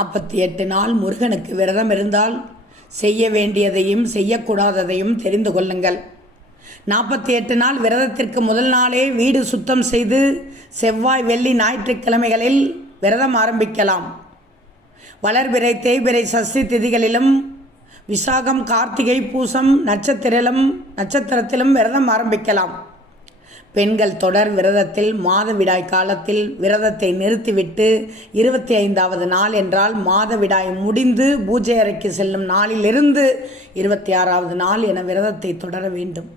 48 நாள் முருகனுக்கு விரதம் இருந்தால் செய்ய வேண்டியதையும் செய்யக்கூடாததையும் தெரிந்து கொள்ளுங்கள். 48 நாள் விரதத்திற்கு முதல் நாளே வீடு சுத்தம் செய்து செவ்வாய், வெள்ளி, ஞாயிற்றுக்கிழமைகளில் விரதம் ஆரம்பிக்கலாம். வளர்பிறை, தேய்பிறை, சஷ்டி திதிகளிலும் விசாகம், கார்த்திகை, பூசம் நட்சத்திரத்திலும் விரதம் ஆரம்பிக்கலாம். பெண்கள் தொடர் விரதத்தில் மாதவிடாய் காலத்தில் விரதத்தை நிறுத்திவிட்டு 25வது நாள் என்றால் மாதவிடாய் முடிந்து பூஜை அறைக்கு செல்லும் நாளிலிருந்து 26வது நாள் என விரதத்தை தொடர வேண்டும்.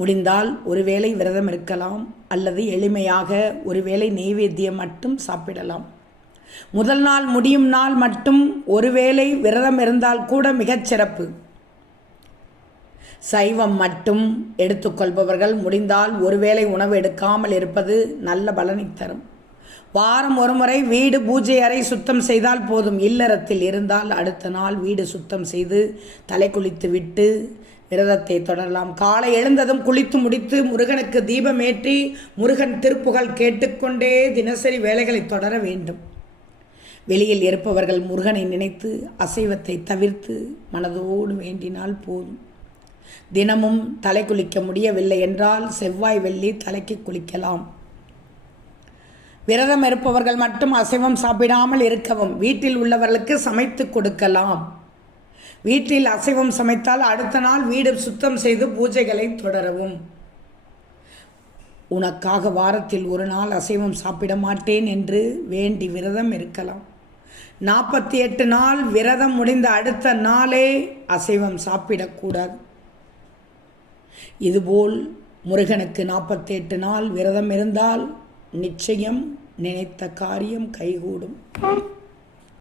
முடிந்தால் ஒருவேளை விரதம் இருக்கலாம், அல்லது எளிமையாக ஒருவேளை நெய்வேத்தியம் மட்டும் சாப்பிடலாம். முதல் நாள் முடியும் நாள் மட்டும் ஒருவேளை விரதம் இருந்தால் கூட மிகச் சிறப்பு. சைவம் மட்டும் எடுத்துக்கொள்பவர்கள் முடிந்தால் ஒருவேளை உணவு எடுக்காமல் இருப்பது நல்ல பலனை தரும். வாரம் ஒருமுறை வீடு பூஜை அறை சுத்தம் செய்தால் போதும். இல்லறத்தில் இருந்தால் அடுத்த நாள் வீடு சுத்தம் செய்து தலை குளித்து விட்டு விரதத்தை தொடரலாம். காலை எழுந்ததும் குளித்து முடித்து முருகனுக்கு தீபமேற்றி முருகன் திருப்புகழ் கேட்டுக்கொண்டே தினசரி வேலைகளை தொடர வேண்டும். வெளியில் இருப்பவர்கள் முருகனை நினைத்து அசைவத்தை தவிர்த்து மனதோடு வேண்டினால் போதும். தினமும் தலை குளிக்க முடியவில்லை என்றால் செவ்வாய், வெள்ளி தலைக்கு குளிக்கலாம். விரதம் இருப்பவர்கள் மட்டும் அசைவம் சாப்பிடாமல் இருக்கவும். வீட்டில் உள்ளவர்களுக்கு சமைத்து கொடுக்கலாம். வீட்டில் அசைவம் சமைத்தால் அடுத்த நாள் வீடு சுத்தம் செய்து பூஜைகளை தொடரவும். உனக்காக வாரத்தில் ஒரு நாள் அசைவம் சாப்பிட மாட்டேன் என்று வேண்டி விரதம் இருக்கலாம். 48 நாள் விரதம் முடிந்த அடுத்த நாளே அசைவம் சாப்பிடக்கூடாது. இதுபோல் முருகனுக்கு 48 நாள் விரதம் இருந்தால் நிச்சயம் நினைத்த காரியம் கைகூடும்.